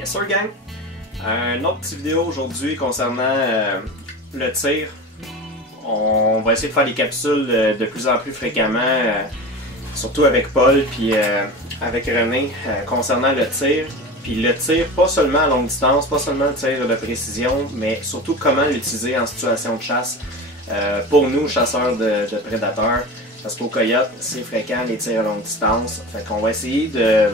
Yes sir gang! Une autre petite vidéo aujourd'hui concernant le tir. On va essayer de faire des capsules de plus en plus fréquemment, surtout avec Paul puis avec René, concernant le tir. Puis le tir, pas seulement à longue distance, pas seulement le tir de précision, mais surtout comment l'utiliser en situation de chasse pour nous, chasseurs de prédateurs. Parce qu'au coyote, c'est fréquent les tirs à longue distance. Fait qu'on va essayer de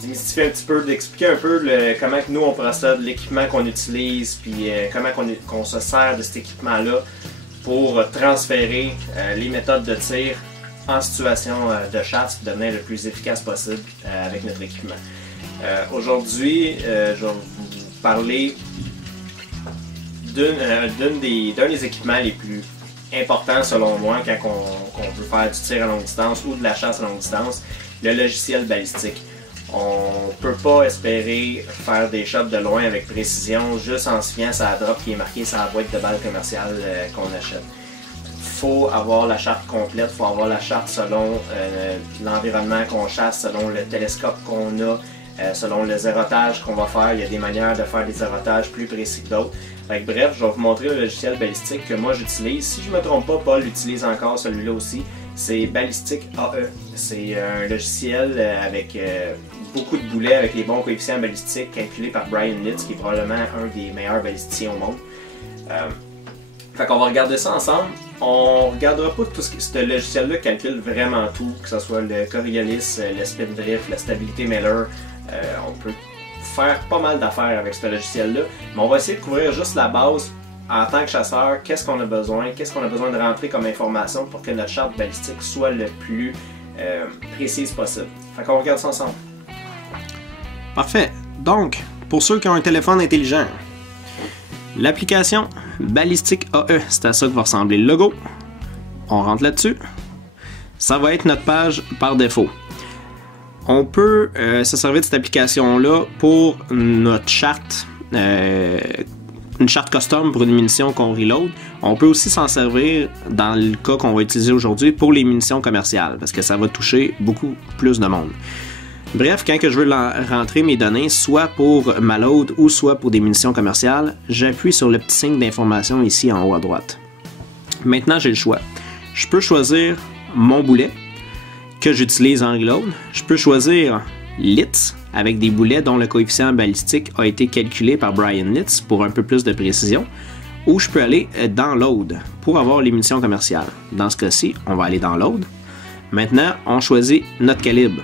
démystifier un petit peu, d'expliquer un peu comment que nous on procède, l'équipement qu'on utilise, puis comment qu'on se sert de cet équipement-là pour transférer les méthodes de tir en situation de chasse et devenir le plus efficace possible avec notre équipement. Aujourd'hui, je vais vous parler d'un des équipements les plus importants selon moi quand on veut faire du tir à longue distance ou de la chasse à longue distance, le logiciel balistique. On ne peut pas espérer faire des shots de loin avec précision juste en se fiant à la drop qui est marquée sur la boîte de balles commerciale qu'on achète. Il faut avoir la charte complète, il faut avoir la charte selon l'environnement qu'on chasse, selon le télescope qu'on a, selon le zérotage qu'on va faire. Il y a des manières de faire des zérotages plus précis que d'autres. Bref, je vais vous montrer le logiciel balistique que moi j'utilise. Si je ne me trompe pas, Paul utilise encore celui-là aussi. C'est Ballistic AE. C'est un logiciel avec beaucoup de boulets, avec les bons coefficients balistiques calculés par Brian Litz, qui est probablement un des meilleurs balisticiens au monde. Fait qu'on va regarder ça ensemble. On regardera pas tout ce logiciel-là calcule vraiment tout, que ce soit le Coriolis, le Spin Drift, la stabilité Miller. On peut faire pas mal d'affaires avec ce logiciel-là, mais on va essayer de couvrir juste la base en tant que chasseur. Qu'est-ce qu'on a besoin de rentrer comme information pour que notre charte balistique soit le plus précise possible. Fait qu'on regarde ça ensemble. Parfait. Donc, pour ceux qui ont un téléphone intelligent, l'application Ballistic AE, c'est à ça que va ressembler le logo. On rentre là-dessus. Ça va être notre page par défaut. On peut se servir de cette application-là pour notre charte, une charte custom pour une munition qu'on reload. On peut aussi s'en servir dans le cas qu'on va utiliser aujourd'hui pour les munitions commerciales, parce que ça va toucher beaucoup plus de monde. Bref, quand que je veux rentrer mes données, soit pour ma load ou soit pour des munitions commerciales, j'appuie sur le petit signe d'information ici en haut à droite. Maintenant, j'ai le choix. Je peux choisir mon boulet que j'utilise en reload. Je peux choisir Litz avec des boulets dont le coefficient balistique a été calculé par Brian Litz pour un peu plus de précision. Ou je peux aller dans Load pour avoir les munitions commerciales. Dans ce cas-ci, on va aller dans Load. Maintenant, on choisit notre calibre.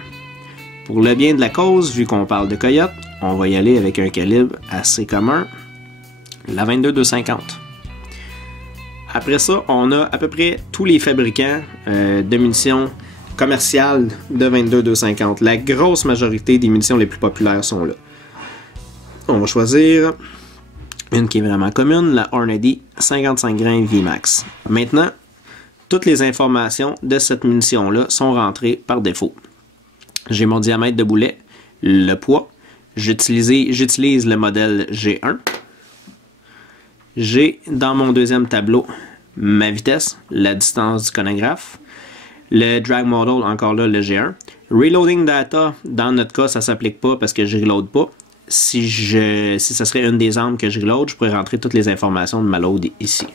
Pour le bien de la cause, vu qu'on parle de coyote, on va y aller avec un calibre assez commun, la 22-250. Après ça, on a à peu près tous les fabricants de munitions commerciales de 22-250. La grosse majorité des munitions les plus populaires sont là. On va choisir une qui est vraiment commune, la Hornady 55 grains VMAX. Maintenant, toutes les informations de cette munition-là sont rentrées par défaut. J'ai mon diamètre de boulet, le poids. J'utilise le modèle G1. J'ai dans mon deuxième tableau ma vitesse, la distance du chronographe. Le drag model, encore là, le G1. Reloading data, dans notre cas, ça ne s'applique pas parce que je ne reload pas. Si ça serait une des armes que je reload, je pourrais rentrer toutes les informations de ma load ici.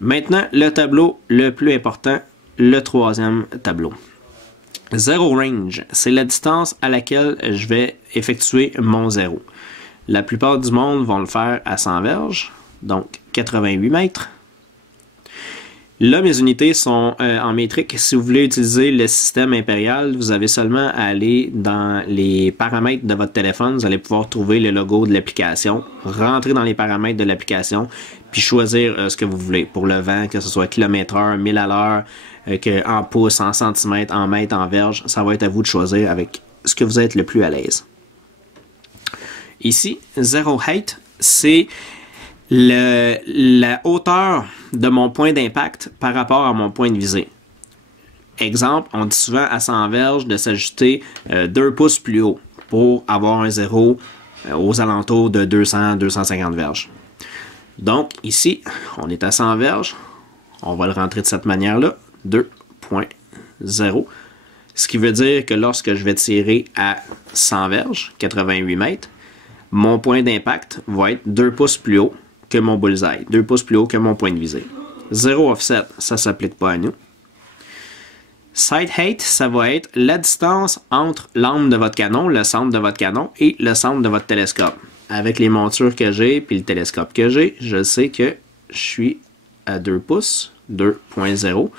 Maintenant, le tableau le plus important, le troisième tableau. Zero range, c'est la distance à laquelle je vais effectuer mon zéro. La plupart du monde vont le faire à 100 verges, donc 88 mètres. Là, mes unités sont en métrique. Si vous voulez utiliser le système impérial, vous avez seulement à aller dans les paramètres de votre téléphone. Vous allez pouvoir trouver le logo de l'application, rentrer dans les paramètres de l'application, puis choisir ce que vous voulez. Pour le vent, que ce soit km/h, 1000 à l'heure, en pouces, en centimètres, en mètres, en verges, ça va être à vous de choisir avec ce que vous êtes le plus à l'aise. Ici, Zero Height, c'est la hauteur de mon point d'impact par rapport à mon point de visée. Exemple, on dit souvent à 100 verges de s'ajuster 2 pouces plus haut pour avoir un zéro aux alentours de 200-250 verges. Donc ici, on est à 100 verges, on va le rentrer de cette manière-là, 2.0. Ce qui veut dire que lorsque je vais tirer à 100 verges, 88 mètres, Mon point d'impact va être 2 pouces plus haut que mon bullseye, 2 pouces plus haut que mon point de visée. 0 offset, ça ne s'applique pas à nous. Sight height, ça va être la distance entre l'angle de votre canon, le centre de votre canon et le centre de votre télescope. Avec les montures que j'ai et le télescope que j'ai, je sais que je suis à 2 pouces, 2.0.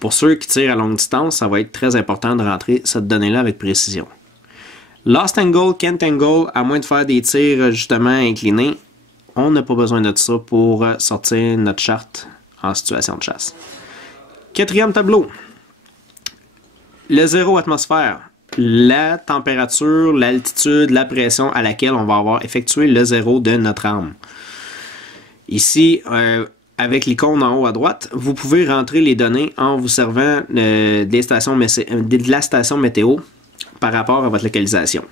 Pour ceux qui tirent à longue distance, ça va être très important de rentrer cette donnée-là avec précision. Lost angle, can't angle, à moins de faire des tirs justement inclinés, on n'a pas besoin de ça pour sortir notre charte en situation de chasse. Quatrième tableau. Le 0 atmosphère, la température, l'altitude, la pression à laquelle on va avoir effectué le 0 de notre arme. Ici, avec l'icône en haut à droite, vous pouvez rentrer les données en vous servant de la station météo par rapport à votre localisation.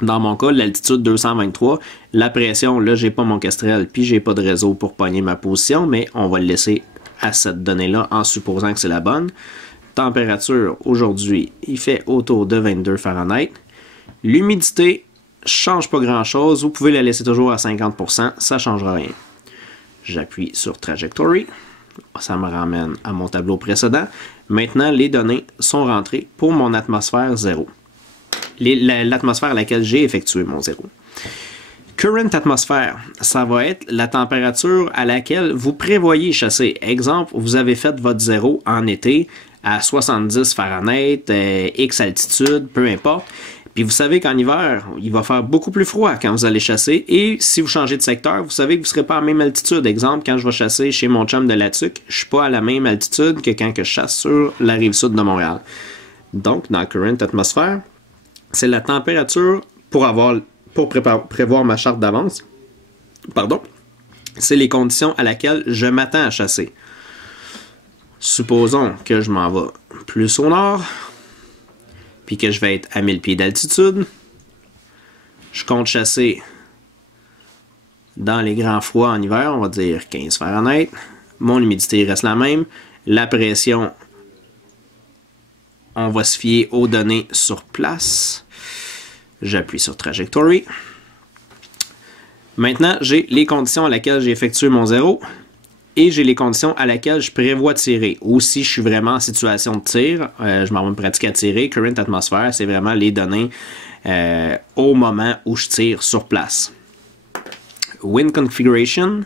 Dans mon cas, l'altitude 223, la pression, là, j'ai pas mon Kestrel, puis j'ai pas de réseau pour pogner ma position, mais on va le laisser à cette donnée-là en supposant que c'est la bonne. Température, aujourd'hui, il fait autour de 22 Fahrenheit. L'humidité, change pas grand-chose. Vous pouvez la laisser toujours à 50%, ça ne changera rien. J'appuie sur Trajectory. Ça me ramène à mon tableau précédent. Maintenant, les données sont rentrées pour mon atmosphère 0. L'atmosphère à laquelle j'ai effectué mon 0. Current atmosphère, ça va être la température à laquelle vous prévoyez chasser. Exemple, vous avez fait votre 0 en été à 70 Fahrenheit, X altitude, peu importe. Puis vous savez qu'en hiver, il va faire beaucoup plus froid quand vous allez chasser. Et si vous changez de secteur, vous savez que vous ne serez pas à la même altitude. Exemple, quand je vais chasser chez mon chum de Latuc, je ne suis pas à la même altitude que quand je chasse sur la rive sud de Montréal. Donc, dans Current atmosphère, c'est la température pour prévoir ma charte d'avance. Pardon. C'est les conditions à laquelle je m'attends à chasser. Supposons que je m'en vais plus au nord, puis que je vais être à 1000 pieds d'altitude. Je compte chasser dans les grands froids en hiver, on va dire 15 Fahrenheit. Mon humidité reste la même. La pression, on va se fier aux données sur place. J'appuie sur Trajectory. Maintenant, j'ai les conditions à laquelle j'ai effectué mon 0. Et j'ai les conditions à laquelle je prévois tirer. Ou si je suis vraiment en situation de tir, je m'en vais me pratiquer à tirer. Current atmosphère, c'est vraiment les données au moment où je tire sur place. Wind configuration,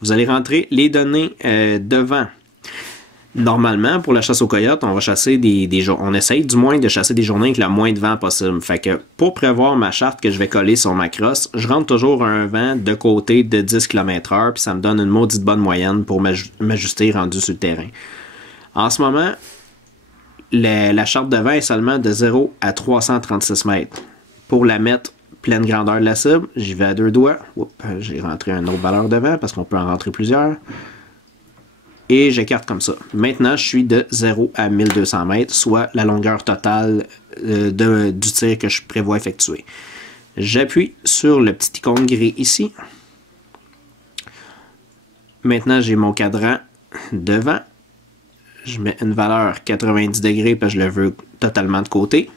vous allez rentrer les données devant. Normalement, pour la chasse aux coyotes, on va chasser on essaye du moins de chasser des journées avec le moins de vent possible. Fait que pour prévoir ma charte que je vais coller sur ma crosse, je rentre toujours un vent de côté de 10 km/h, puis ça me donne une maudite bonne moyenne pour m'ajuster rendu sur le terrain. En ce moment, la charte de vent est seulement de 0 à 336 mètres. Pour la mettre pleine grandeur de la cible, j'y vais à 2 doigts. J'ai rentré une autre valeur de vent parce qu'on peut en rentrer plusieurs. Et j'écarte comme ça. Maintenant, je suis de 0 à 1200 mètres, soit la longueur totale du tir que je prévois effectuer. J'appuie sur le petit icône gris ici. Maintenant, j'ai mon cadran devant. Je mets une valeur 90 degrés parce que je le veux totalement de côté.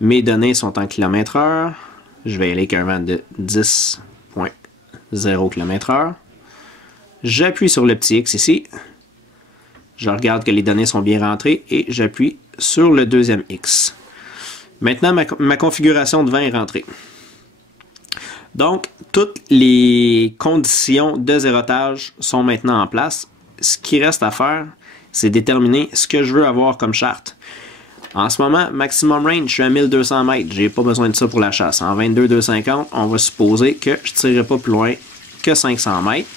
Mes données sont en km/h. Je vais y aller avec un vent de 10.0 km/h. J'appuie sur le petit X ici. Je regarde que les données sont bien rentrées et j'appuie sur le deuxième X. Maintenant, ma configuration de vent est rentrée. Donc, toutes les conditions de zérotage sont maintenant en place. Ce qui reste à faire, c'est déterminer ce que je veux avoir comme charte. En ce moment, maximum range, je suis à 1200 mètres. Je n'ai pas besoin de ça pour la chasse. En 22-250, on va supposer que je ne tirerai pas plus loin que 500 mètres.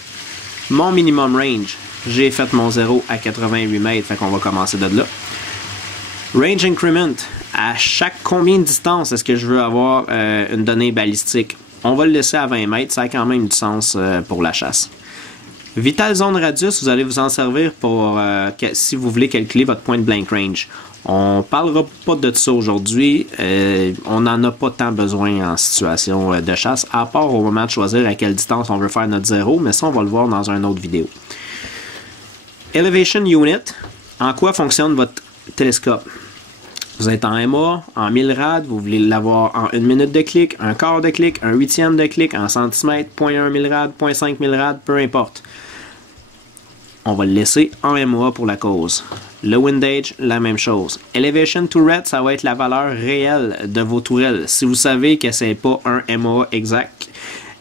Mon minimum range, j'ai fait mon 0 à 88 mètres, fait qu'on va commencer de là. Range increment, à chaque combien de distance est-ce que je veux avoir une donnée balistique? On va le laisser à 20 mètres, ça a quand même du sens pour la chasse. Vital Zone Radius, vous allez vous en servir pour si vous voulez calculer votre point de blank range. On ne parlera pas de ça aujourd'hui. On n'en a pas tant besoin en situation de chasse, à part au moment de choisir à quelle distance on veut faire notre 0, mais ça, on va le voir dans une autre vidéo. Elevation Unit, en quoi fonctionne votre télescope? Vous êtes en MA, en 1000 rad, vous voulez l'avoir en 1 minute de clic, un quart de clic, un huitième de clic, en centimètres, 0.1 1000 rad, 0.5 1000 rad, peu importe. On va le laisser en MA pour la cause. Le windage, la même chose. Elevation to red, ça va être la valeur réelle de vos tourelles. Si vous savez que ce n'est pas un MA exact,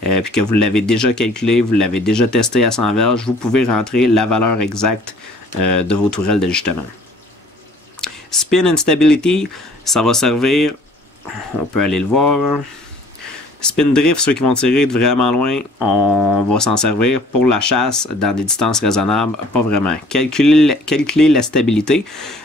puis que vous l'avez déjà calculé, vous l'avez déjà testé à 100 verges, vous pouvez rentrer la valeur exacte de vos tourelles d'ajustement. Spin and stability, ça va servir, on peut aller le voir. Spin drift, ceux qui vont tirer de vraiment loin, on va s'en servir. Pour la chasse, dans des distances raisonnables, pas vraiment. Calculer la stabilité,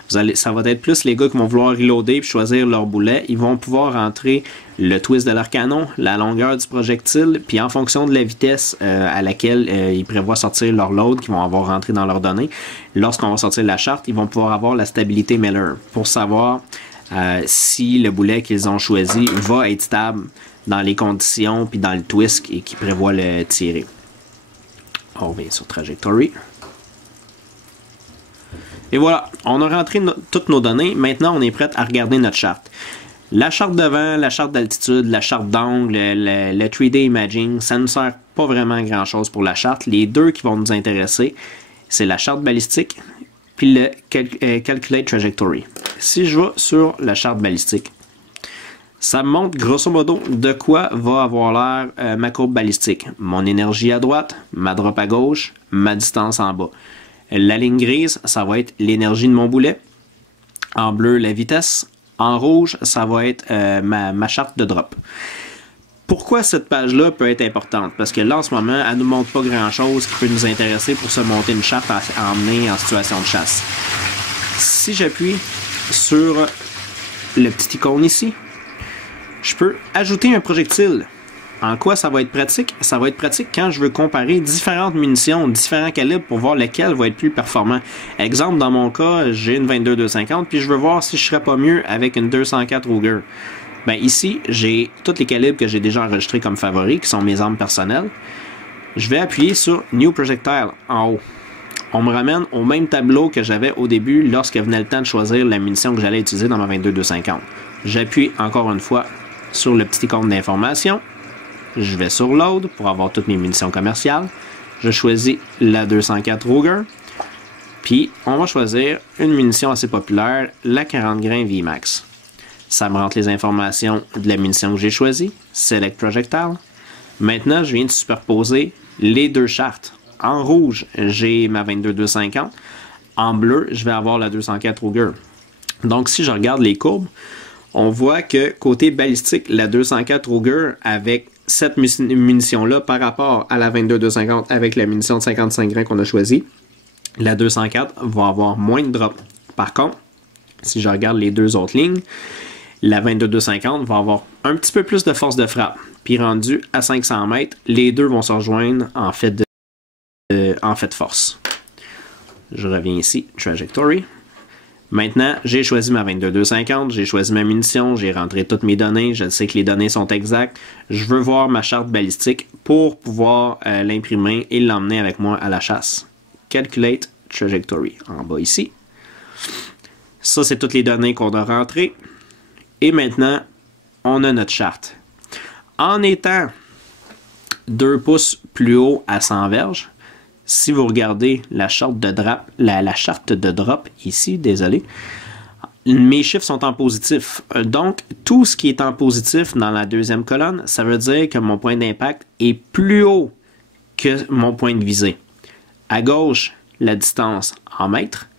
ça va être plus les gars qui vont vouloir reloader et choisir leur boulet. Ils vont pouvoir rentrer le twist de leur canon, la longueur du projectile, puis en fonction de la vitesse à laquelle ils prévoient sortir leur load, qu'ils vont avoir rentré dans leurs données, lorsqu'on va sortir la charte, ils vont pouvoir avoir la stabilité Miller pour savoir si le boulet qu'ils ont choisi va être stable dans les conditions puis dans le twist qui prévoit le tirer. On revient sur Trajectory. Et voilà, on a rentré toutes nos données. Maintenant, on est prêt à regarder notre charte. La charte de vent, la charte d'altitude, la charte d'angle, le 3D imaging, ça ne nous sert pas vraiment à grand chose pour la charte. Les deux qui vont nous intéresser, c'est la charte balistique puis le Calculate Trajectory. Si je vais sur la charte balistique, ça me montre grosso modo de quoi va avoir l'air ma courbe balistique. Mon énergie à droite, ma drop à gauche, ma distance en bas. La ligne grise, ça va être l'énergie de mon boulet. En bleu, la vitesse. En rouge, ça va être ma charte de drop. Pourquoi cette page-là peut être importante? Parce que là, en ce moment, elle ne nous montre pas grand-chose qui peut nous intéresser pour se monter une charte à emmener en situation de chasse. Si j'appuie sur le petit icône ici, je peux ajouter un projectile. En quoi ça va être pratique? Ça va être pratique quand je veux comparer différentes munitions, différents calibres pour voir lequel va être plus performant. Exemple, dans mon cas, j'ai une 22-250 puis je veux voir si je serais pas mieux avec une 204 Ruger. Ben ici, j'ai tous les calibres que j'ai déjà enregistrés comme favoris, qui sont mes armes personnelles. Je vais appuyer sur New Projectile en haut. On me ramène au même tableau que j'avais au début lorsque venait le temps de choisir la munition que j'allais utiliser dans ma 22-250. J'appuie encore une fois sur le petit icône d'information. Je vais sur Load pour avoir toutes mes munitions commerciales. Je choisis la 204 Ruger. Puis, on va choisir une munition assez populaire, la 40 grains VMAX. Ça me rentre les informations de la munition que j'ai choisie, Select Projectile. Maintenant, je viens de superposer les deux chartes. En rouge, j'ai ma 22-250. En bleu, je vais avoir la 204 Ruger. Donc, si je regarde les courbes, on voit que côté balistique, la 204 Ruger avec cette munition-là par rapport à la 22-250 avec la munition de 55 grains qu'on a choisie, la 204 va avoir moins de drop. Par contre, si je regarde les deux autres lignes, la 22-250 va avoir un petit peu plus de force de frappe. Puis rendu à 500 mètres, les deux vont se rejoindre en fait de force. Je reviens ici, Trajectory. Maintenant, j'ai choisi ma 22-250, j'ai choisi ma munition, j'ai rentré toutes mes données, je sais que les données sont exactes. Je veux voir ma charte balistique pour pouvoir l'imprimer et l'emmener avec moi à la chasse. Calculate Trajectory, en bas ici. Ça, c'est toutes les données qu'on a rentrées. Et maintenant, on a notre charte. En étant 2 pouces plus haut à 100 verges, si vous regardez la charte de drop ici, désolé, mes chiffres sont en positif. Donc, tout ce qui est en positif dans la deuxième colonne, ça veut dire que mon point d'impact est plus haut que mon point de visée. À gauche, la distance en mètres.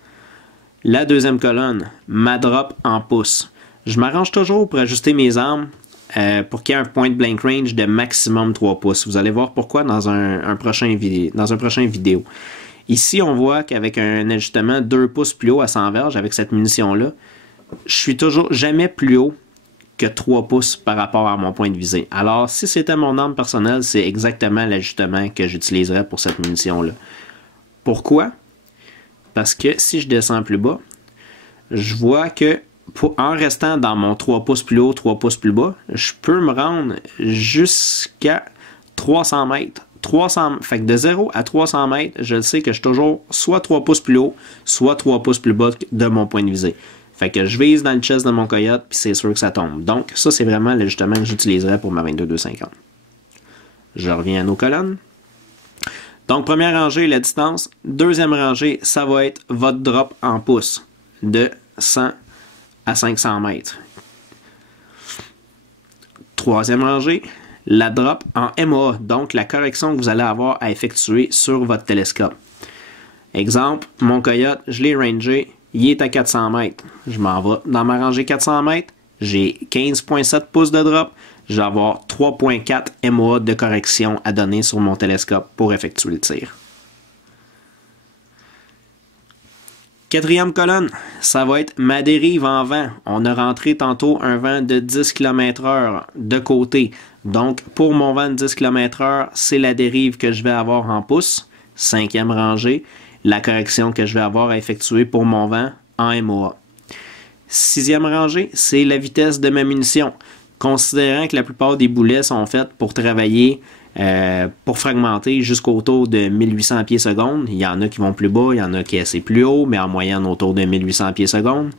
La deuxième colonne, ma drop en pouces. Je m'arrange toujours pour ajuster mes armes pour qu'il y ait un point de blank range de maximum 3 pouces. Vous allez voir pourquoi dans un prochain vidéo. Ici, on voit qu'avec un ajustement 2 pouces plus haut à 100 verges avec cette munition-là, je suis toujours jamais plus haut que 3 pouces par rapport à mon point de visée. Alors, si c'était mon arme personnelle, c'est exactement l'ajustement que j'utiliserais pour cette munition-là. Pourquoi? Parce que si je descends plus bas, je vois que en restant dans mon 3 pouces plus haut, 3 pouces plus bas, je peux me rendre jusqu'à 300 mètres. Fait que de 0 à 300 mètres, je sais que je suis toujours soit 3 pouces plus haut, soit 3 pouces plus bas de mon point de visée. Fait que je vise dans le chest de mon coyote, puis c'est sûr que ça tombe. Donc, ça, c'est vraiment l'ajustement que j'utiliserais pour ma 22-250. Je reviens à nos colonnes. Donc, première rangée, la distance. Deuxième rangée, ça va être votre drop en pouces de 100 à 500 mètres. Troisième rangée, la drop en MA, donc la correction que vous allez avoir à effectuer sur votre télescope. Exemple, mon coyote, je l'ai rangé, il est à 400 mètres. Je m'en vais dans ma rangée 400 mètres, j'ai 15,7 pouces de drop, je vais avoir 3,4 MA de correction à donner sur mon télescope pour effectuer le tir. Quatrième colonne, ça va être ma dérive en vent. On a rentré tantôt un vent de 10 km/h de côté. Donc, pour mon vent de 10 km/h, c'est la dérive que je vais avoir en pouces. Cinquième rangée, la correction que je vais avoir à effectuer pour mon vent en MOA. Sixième rangée, c'est la vitesse de ma munition. Considérant que la plupart des boulets sont faits pour travailler, pour fragmenter jusqu'au tour de 1800 pieds secondes. Il y en a qui vont plus bas, il y en a qui est assez plus haut, mais en moyenne autour de 1800 pieds secondes.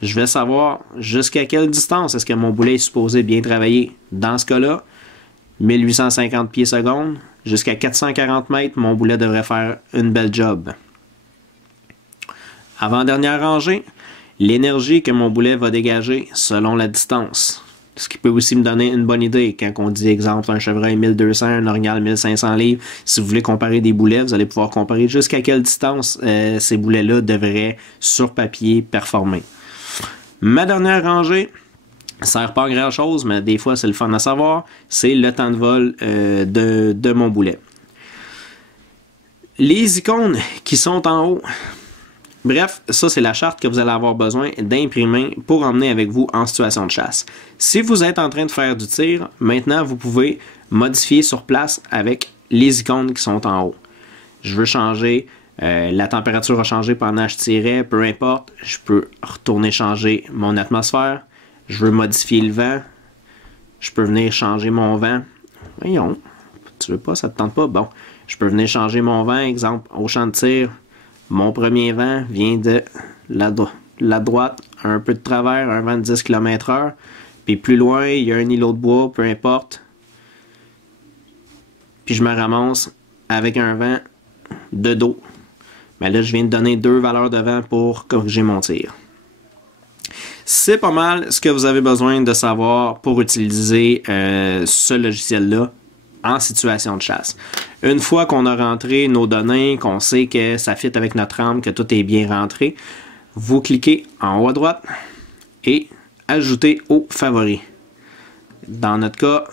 Je vais savoir jusqu'à quelle distance est-ce que mon boulet est supposé bien travailler. Dans ce cas-là, 1850 pieds secondes, jusqu'à 440 mètres, mon boulet devrait faire une belle job. Avant-dernière rangée, l'énergie que mon boulet va dégager selon la distance. Ce qui peut aussi me donner une bonne idée. Quand on dit, exemple, un chevreuil 1200, un orignal 1500 livres, si vous voulez comparer des boulets, vous allez pouvoir comparer jusqu'à quelle distance ces boulets-là devraient, sur papier, performer. Ma dernière rangée, ça ne sert pas à grand-chose, mais des fois, c'est le fun à savoir, c'est le temps de vol de mon boulet. Les icônes qui sont en haut, bref, ça c'est la charte que vous allez avoir besoin d'imprimer pour emmener avec vous en situation de chasse. Si vous êtes en train de faire du tir, maintenant vous pouvez modifier sur place avec les icônes qui sont en haut. Je veux changer, la température a changé pendant que je tirais, peu importe, je peux retourner changer mon atmosphère. Je veux modifier le vent, je peux venir changer mon vent. Voyons, tu veux pas, ça te tente pas? Bon, je peux venir changer mon vent, exemple, au champ de tir. Mon premier vent vient de la droite, un peu de travers, un vent de 10 km/h. Puis plus loin, il y a un îlot de bois, peu importe. Puis je me ramasse avec un vent de dos. Mais là, je viens de donner 2 valeurs de vent pour corriger mon tir. C'est pas mal ce que vous avez besoin de savoir pour utiliser ce logiciel-là en situation de chasse. Une fois qu'on a rentré nos données, qu'on sait que ça fit avec notre arme, que tout est bien rentré, vous cliquez en haut à droite et ajoutez aux favoris. Dans notre cas,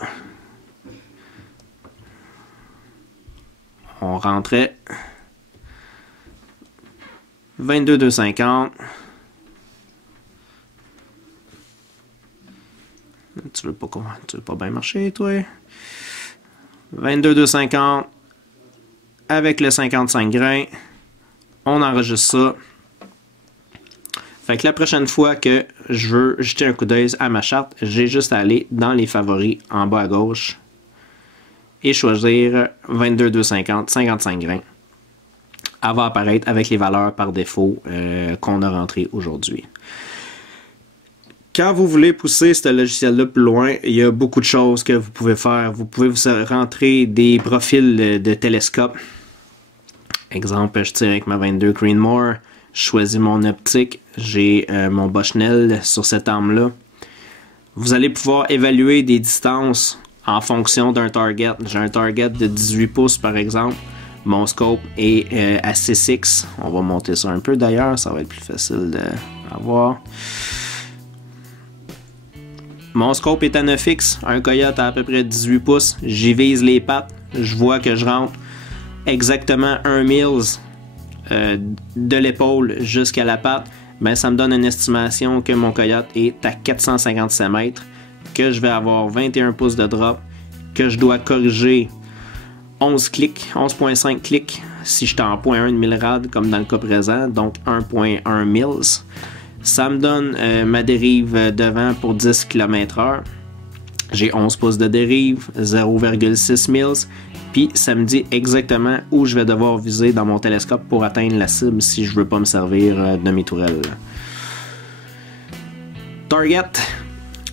on rentrait 22-250. Tu veux pas bien marcher, toi? 22-250 avec le 55 grains. On enregistre ça. Fait que la prochaine fois que je veux jeter un coup d'œil à ma charte, j'ai juste à aller dans les favoris en bas à gauche et choisir 22-250, 55 grains. Elle va apparaître avec les valeurs par défaut qu'on a rentrées aujourd'hui. Quand vous voulez pousser ce logiciel-là plus loin, il y a beaucoup de choses que vous pouvez faire. Vous pouvez vous rentrer des profils de télescope. Exemple, je tire avec ma 22 Creedmoor, je choisis mon optique, j'ai mon Bushnell sur cette arme-là. Vous allez pouvoir évaluer des distances en fonction d'un target. J'ai un target de 18 pouces par exemple. Mon scope est à 6x. On va monter ça un peu d'ailleurs, ça va être plus facile à voir. Mon scope est à 9x, un coyote à peu près 18 pouces, j'y vise les pattes, je vois que je rentre exactement 1 mills de l'épaule jusqu'à la patte, ben ça me donne une estimation que mon coyote est à 457 mètres, que je vais avoir 21 pouces de drop, que je dois corriger 11 clics, 11.5 clics si je suis en 0.1 de millirad comme dans le cas présent, donc 1.1 mills. Ça me donne ma dérive de vent pour 10 km/h. J'ai 11 pouces de dérive, 0,6 mills. Puis ça me dit exactement où je vais devoir viser dans mon télescope pour atteindre la cible si je ne veux pas me servir de mes tourelles. Target.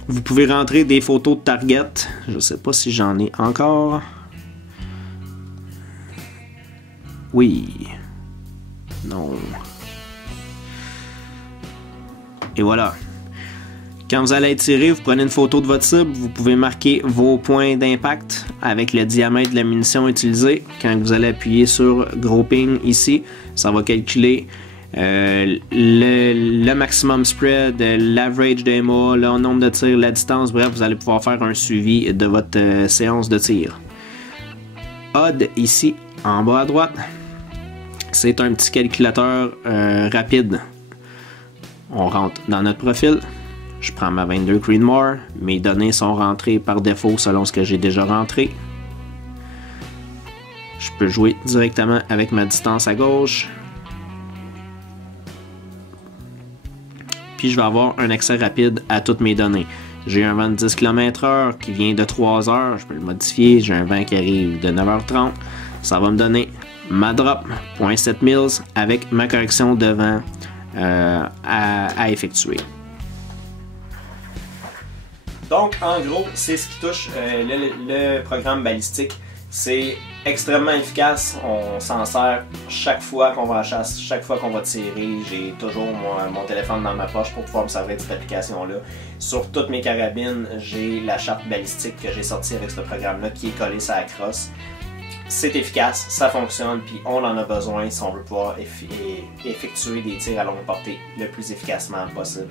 Vous pouvez rentrer des photos de target. Je sais pas si j'en ai encore. Oui. Non. Et voilà. Quand vous allez tirer, vous prenez une photo de votre cible. Vous pouvez marquer vos points d'impact avec le diamètre de la munition utilisée. Quand vous allez appuyer sur grouping ici, ça va calculer le maximum spread, l'average de MA, le nombre de tirs, la distance. Bref, vous allez pouvoir faire un suivi de votre séance de tir. HUD ici en bas à droite, c'est un petit calculateur rapide. On rentre dans notre profil. Je prends ma 22 Creedmoor. Mes données sont rentrées par défaut selon ce que j'ai déjà rentré. Je peux jouer directement avec ma distance à gauche. Puis je vais avoir un accès rapide à toutes mes données. J'ai un vent de 10 km/h qui vient de 3 heures. Je peux le modifier. J'ai un vent qui arrive de 9h30. Ça va me donner ma drop, 0.7 mills, avec ma correction de vent à effectuer. Donc, en gros, c'est ce qui touche le programme balistique. C'est extrêmement efficace. On s'en sert chaque fois qu'on va à la chasse, chaque fois qu'on va tirer. J'ai toujours mon téléphone dans ma poche pour pouvoir me servir de cette application-là. Sur toutes mes carabines, j'ai la charte balistique que j'ai sortie avec ce programme-là qui est collée sur la crosse. C'est efficace, ça fonctionne, puis on en a besoin si on veut pouvoir effectuer des tirs à longue portée le plus efficacement possible.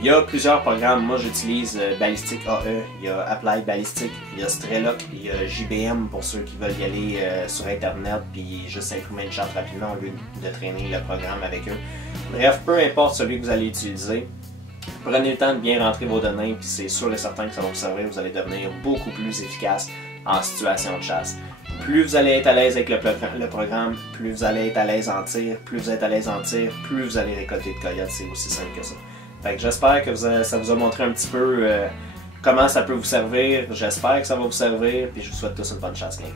Il y a plusieurs programmes. Moi, j'utilise Ballistic AE, il y a Apply Ballistic, il y a Strelok, il y a JBM pour ceux qui veulent y aller sur Internet puis juste imprimer une charte rapidement au lieu de traîner le programme avec eux. Bref, peu importe celui que vous allez utiliser, prenez le temps de bien rentrer vos données puis c'est sûr et certain que ça va vous servir. Vous allez devenir beaucoup plus efficace en situation de chasse. Plus vous allez être à l'aise avec le programme, plus vous allez être à l'aise en tir, plus vous êtes à l'aise en tir, plus vous allez récolter de coyotes. C'est aussi simple que ça. Fait que j'espère que ça vous a montré un petit peu comment ça peut vous servir. J'espère que ça va vous servir. Puis je vous souhaite tous une bonne chasse, gang.